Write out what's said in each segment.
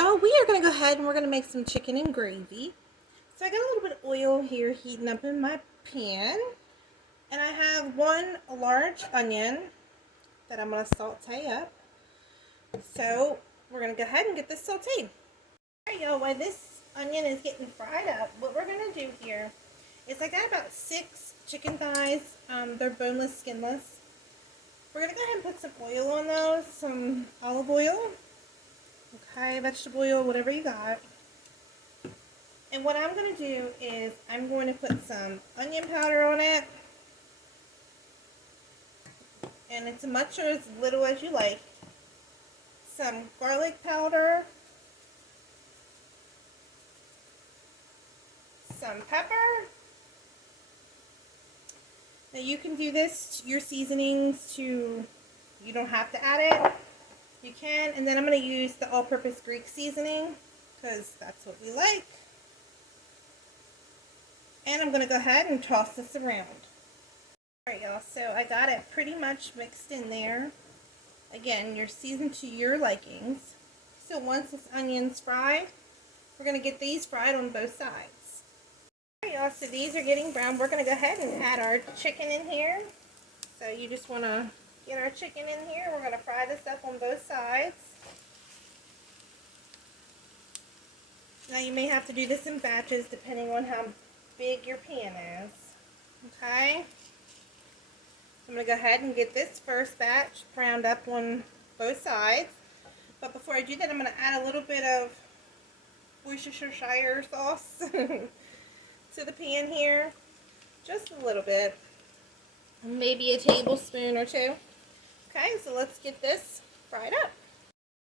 y'all, we are going to go ahead and we're going to make some chicken and gravy. So I got a little bit of oil here heating up in my pan. And I have one large onion that I'm going to saute up. So we're going to go ahead and get this sauteed. Alright y'all, while this onion is getting fried up, what we're going to do here is I got about 6 chicken thighs. They're boneless, skinless. We're going to go ahead and put some oil on those, some olive oil. Okay, vegetable oil, whatever you got. And what I'm going to do is I'm going to put some onion powder on it. And it's much or as little as you like. Some garlic powder. Some pepper. Now you can do this to your seasonings you don't have to add it. You can, and then I'm going to use the all-purpose Greek seasoning because that's what we like. And I'm going to go ahead and toss this around. Alright y'all, so I got it pretty much mixed in there. Again, you're seasoned to your likings. So once this onion's fried, we're going to get these fried on both sides. Alright y'all, so these are getting brown. We're going to go ahead and add our chicken in here. So you just want to get our chicken in here. We're going to fry this up on both sides. Now you may have to do this in batches depending on how big your pan is. Okay? I'm going to go ahead and get this first batch browned up on both sides. But before I do that, I'm going to add a little bit of Worcestershire sauce to the pan here. Just a little bit. Maybe a tablespoon or two. Okay, so let's get this fried up.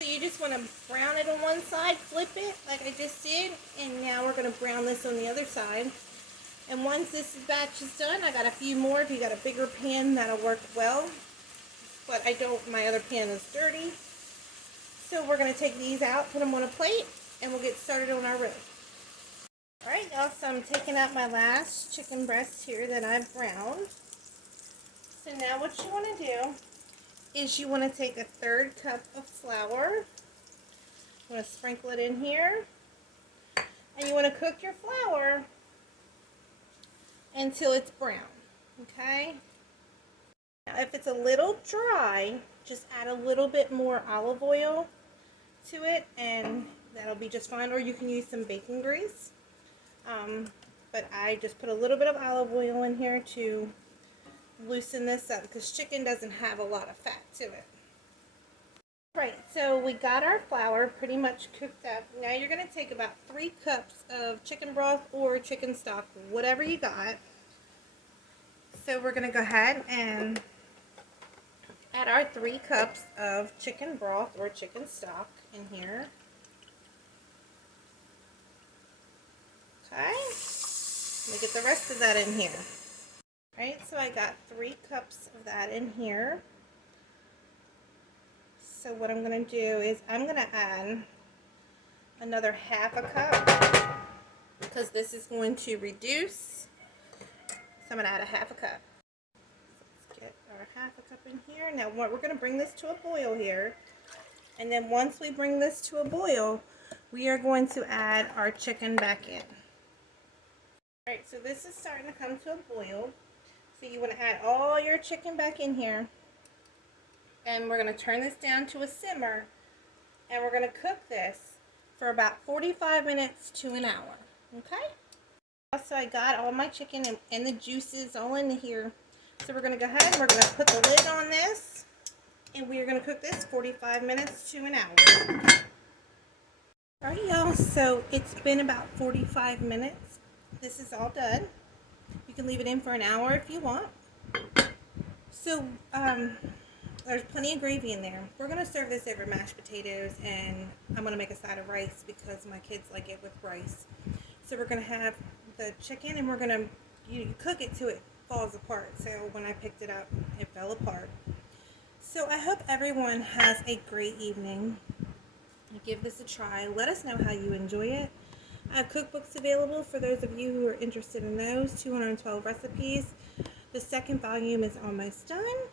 So you just want to brown it on one side, flip it like I just did, and now we're going to brown this on the other side. And once this batch is done, I got a few more. If you got a bigger pan, that'll work well. But I don't, my other pan is dirty. So we're going to take these out, put them on a plate, and we'll get started on our roast. Alright y'all, so I'm taking out my last chicken breast here that I've browned. So now what you want to do is you want to take a 1/3 cup of flour. You want to sprinkle it in here. And you want to cook your flour until it's brown. Okay? Now if it's a little dry, just add a little bit more olive oil to it and that'll be just fine. Or you can use some bacon grease. But I just put a little bit of olive oil in here to loosen this up because chicken doesn't have a lot of fat to it. Right, so we got our flour pretty much cooked up. Now you're going to take about 3 cups of chicken broth or chicken stock, whatever you got. So we're going to go ahead and add our 3 cups of chicken broth or chicken stock in here. Okay, let me get the rest of that in here. Alright, so I got 3 cups of that in here. So what I'm going to do is I'm going to add another 1/2 cup because this is going to reduce. So I'm going to add a 1/2 cup. Let's get our 1/2 cup in here. Now we're going to bring this to a boil here. And then once we bring this to a boil, we are going to add our chicken back in. Alright, so this is starting to come to a boil. So you want to add all your chicken back in here. And we're going to turn this down to a simmer. And we're going to cook this for about 45 minutes to an hour. Okay? Also, I got all my chicken and the juices all in here. So we're going to go ahead and we're going to put the lid on this. And we are going to cook this 45 minutes to an hour. Alright y'all, so it's been about 45 minutes. This is all done. You can leave it in for an hour if you want. So, there's plenty of gravy in there. We're going to serve this over mashed potatoes, and I'm going to make a side of rice because my kids like it with rice. So we're going to have the chicken, and we're going to cook it till it falls apart. So when I picked it up, it fell apart. So I hope everyone has a great evening. Give this a try. Let us know how you enjoy it. I have cookbooks available for those of you who are interested in those, 212 recipes. The second volume is almost done.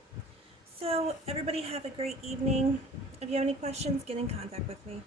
So everybody have a great evening. If you have any questions, get in contact with me.